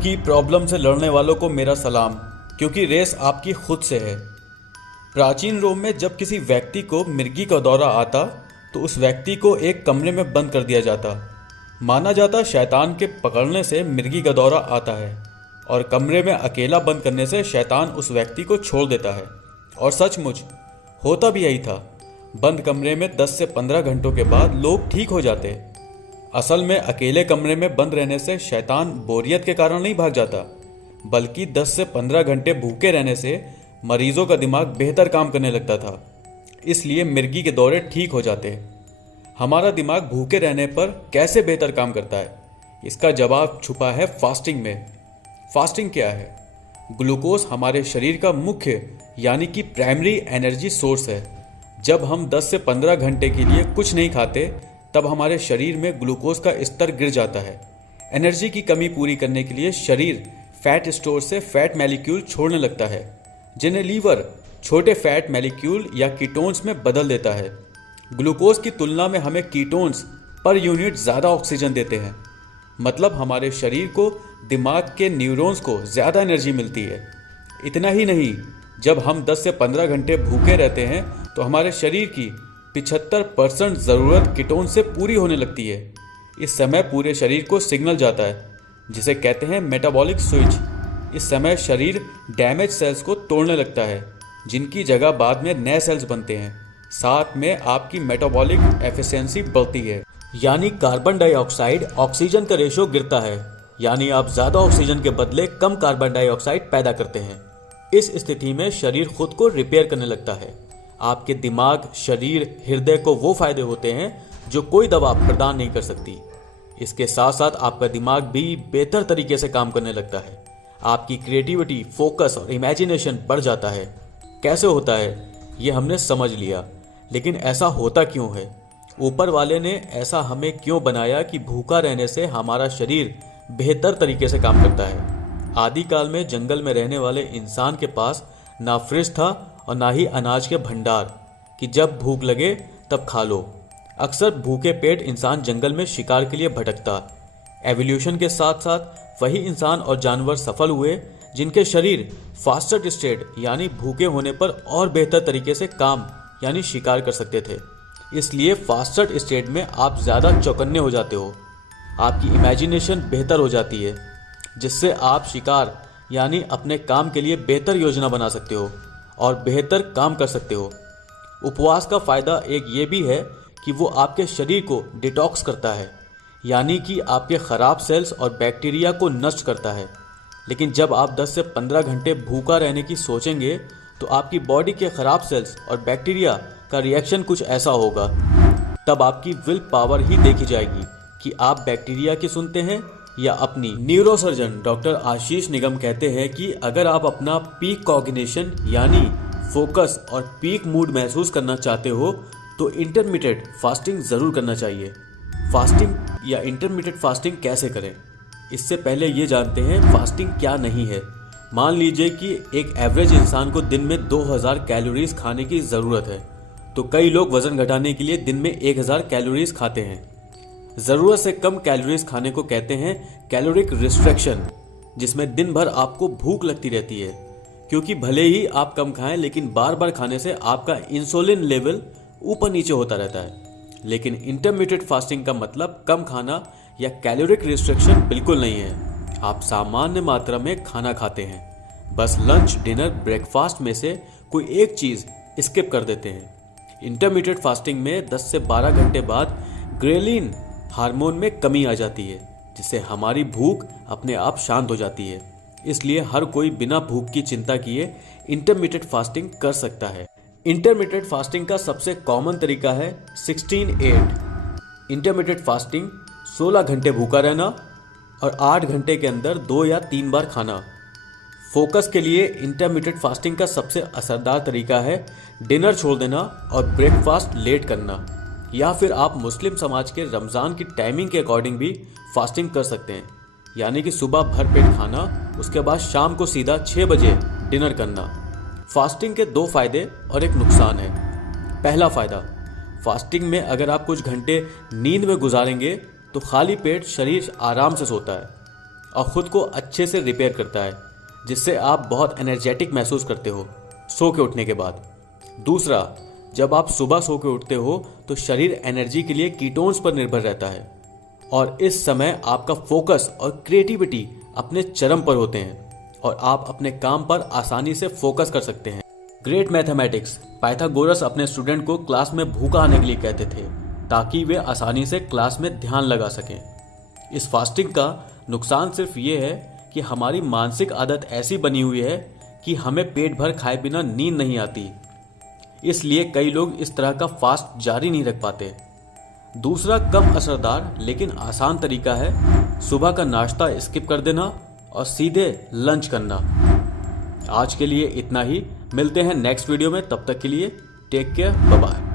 की प्रॉब्लम से लड़ने वालों को मेरा सलाम, क्योंकि रेस आपकी खुद से है। प्राचीन रोम में जब किसी व्यक्ति को मिर्गी का दौरा आता तो उस व्यक्ति को एक कमरे में बंद कर दिया जाता। माना जाता शैतान के पकड़ने से मिर्गी का दौरा आता है और कमरे में अकेला बंद करने से शैतान उस व्यक्ति को छोड़ देता है। और सचमुच होता भी यही था। बंद कमरे में 10 से 15 घंटों के बाद लोग ठीक हो जाते। असल में अकेले कमरे में बंद रहने से शैतान बोरियत के कारण नहीं भाग जाता, बल्कि 10 से 15 घंटे भूखे रहने से मरीजों का दिमाग बेहतर काम करने लगता था, इसलिए मिर्गी के दौरे ठीक हो जाते। हमारा दिमाग भूखे रहने पर कैसे बेहतर काम करता है, इसका जवाब छुपा है फास्टिंग में। फास्टिंग क्या है? ग्लूकोज हमारे शरीर का मुख्य यानी कि प्राइमरी एनर्जी सोर्स है। जब हम 10 से 15 घंटे के लिए कुछ नहीं खाते तब हमारे शरीर में ग्लूकोज का स्तर गिर जाता है। एनर्जी की कमी पूरी करने के लिए शरीर फैट स्टोर से फैट मॉलिक्यूल छोड़ने लगता है, जिन्हें लीवर छोटे फैट मॉलिक्यूल या कीटोन्स में बदल देता है। ग्लूकोज की तुलना में हमें कीटोन्स पर यूनिट ज़्यादा ऑक्सीजन देते हैं, मतलब हमारे शरीर को दिमाग के न्यूरॉन्स को ज़्यादा एनर्जी मिलती है। इतना ही नहीं, जब हम 10 से 15 घंटे भूखे रहते हैं तो हमारे शरीर की 75% ज़रूरत कीटोन से पूरी होने लगती है। इस समय पूरे शरीर को सिग्नल जाता है, जिसे कहते हैं मेटाबॉलिक स्विच। इस समय शरीर डैमेज सेल्स को तोड़ने लगता है, जिनकी जगह बाद में नए सेल्स बनते हैं। साथ में आपकी मेटाबॉलिक एफिशिएंसी बढ़ती है, यानी कार्बन डाइऑक्साइड ऑक्सीजन का रेशो गिरता है, यानी आप ज़्यादा ऑक्सीजन के बदले कम कार्बन डाइऑक्साइड पैदा करते हैं। इस स्थिति में शरीर खुद को रिपेयर करने लगता है। आपके दिमाग, शरीर, हृदय को वो फायदे होते हैं जो कोई दवा प्रदान नहीं कर सकती। इसके साथ साथ आपका दिमाग भी बेहतर तरीके से काम करने लगता है। आपकी क्रिएटिविटी, फोकस और इमेजिनेशन बढ़ जाता है। कैसे होता है ये हमने समझ लिया, लेकिन ऐसा होता क्यों है? ऊपर वाले ने ऐसा हमें क्यों बनाया कि भूखा रहने से हमारा शरीर बेहतर तरीके से काम करता है? आदिकाल में जंगल में रहने वाले इंसान के पास ना फ्रिज था और ना ही अनाज के भंडार कि जब भूख लगे तब खा लो। अक्सर भूखे पेट इंसान जंगल में शिकार के लिए भटकता। एवोल्यूशन के साथ साथ वही इंसान और जानवर सफल हुए जिनके शरीर फास्टेड स्टेट यानी भूखे होने पर और बेहतर तरीके से काम यानी शिकार कर सकते थे। इसलिए फास्टेड स्टेट में आप ज़्यादा चौकन्ने हो जाते हो, आपकी इमेजिनेशन बेहतर हो जाती है, जिससे आप शिकार यानी अपने काम के लिए बेहतर योजना बना सकते हो और बेहतर काम कर सकते हो। उपवास का फ़ायदा एक ये भी है कि वो आपके शरीर को डिटॉक्स करता है, यानी कि आपके ख़राब सेल्स और बैक्टीरिया को नष्ट करता है। लेकिन जब आप 10 से 15 घंटे भूखा रहने की सोचेंगे तो आपकी बॉडी के ख़राब सेल्स और बैक्टीरिया का रिएक्शन कुछ ऐसा होगा। तब आपकी विल पावर ही देखी जाएगी कि आप बैक्टीरिया की सुनते हैं या अपनी। न्यूरोसर्जन डॉक्टर आशीष निगम कहते हैं कि अगर आप अपना पीक कॉग्निशन यानी फोकस और पीक मूड महसूस करना चाहते हो तो इंटरमिटेंट फास्टिंग ज़रूर करना चाहिए। फास्टिंग या इंटरमिटेंट फास्टिंग कैसे करें, इससे पहले ये जानते हैं फास्टिंग क्या नहीं है। मान लीजिए कि एक एवरेज इंसान को दिन में 2000 कैलोरीज खाने की ज़रूरत है, तो कई लोग वज़न घटाने के लिए दिन में 1000 कैलोरीज खाते हैं। ज़रूरत से कम कैलोरीज खाने को कहते हैं कैलोरिक रिस्ट्रिक्शन, जिसमें दिन भर आपको भूख लगती रहती है, क्योंकि भले ही आप कम खाएं लेकिन बार बार खाने से आपका इंसुलिन लेवल ऊपर नीचे होता रहता है। लेकिन इंटरमिटेंट फास्टिंग का मतलब कम खाना या कैलोरिक रिस्ट्रिक्शन बिल्कुल नहीं है। आप सामान्य मात्रा में खाना खाते हैं, बस लंच, डिनर, ब्रेकफास्ट में से कोई एक चीज़ स्किप कर देते हैं। इंटरमिटेंट फास्टिंग में 10 से 12 घंटे बाद ग्रेलिन हार्मोन में कमी आ जाती है, जिससे हमारी भूख अपने आप शांत हो जाती है। इसलिए हर कोई बिना भूख की चिंता किए इंटरमिटेंट फास्टिंग कर सकता है। इंटरमिटेंट फास्टिंग का सबसे कॉमन तरीका है 16-8। इंटरमिटेंट फास्टिंग 16 घंटे भूखा रहना और 8 घंटे के अंदर 2 या 3 बार खाना। फोकस के लिए इंटरमिटेंट फास्टिंग का सबसे असरदार तरीका है डिनर छोड़ देना और ब्रेकफास्ट लेट करना, या फिर आप मुस्लिम समाज के रमज़ान की टाइमिंग के अकॉर्डिंग भी फास्टिंग कर सकते हैं, यानी कि सुबह भरपेट खाना, उसके बाद शाम को सीधा 6 बजे डिनर करना। फास्टिंग के 2 फायदे और 1 नुकसान है। पहला फ़ायदा, फास्टिंग में अगर आप कुछ घंटे नींद में गुजारेंगे तो खाली पेट शरीर आराम से सोता है। और ख़ुद को अच्छे से रिपेयर करता है, जिससे आप बहुत एनर्जेटिक महसूस करते हो सो के उठने के बाद। दूसरा, जब आप सुबह सो के उठते हो तो शरीर एनर्जी के लिए कीटोन्स पर निर्भर रहता है और इस समय आपका फोकस और क्रिएटिविटी अपने चरम पर होते हैं और आप अपने काम पर आसानी से फोकस कर सकते हैं। ग्रेट मैथमेटिक्स पाइथागोरस अपने स्टूडेंट को क्लास में भूखा आने के लिए कहते थे ताकि वे आसानी से क्लास में ध्यान लगा सकें। इस फास्टिंग का नुकसान सिर्फ ये है कि हमारी मानसिक आदत ऐसी बनी हुई है कि हमें पेट भर खाए बिना नींद नहीं आती, इसलिए कई लोग इस तरह का फास्ट जारी नहीं रख पाते। दूसरा कम असरदार लेकिन आसान तरीका है सुबह का नाश्ता स्किप कर देना और सीधे लंच करना। आज के लिए इतना ही, मिलते हैं नेक्स्ट वीडियो में, तब तक के लिए टेक केयर, बाय बाय।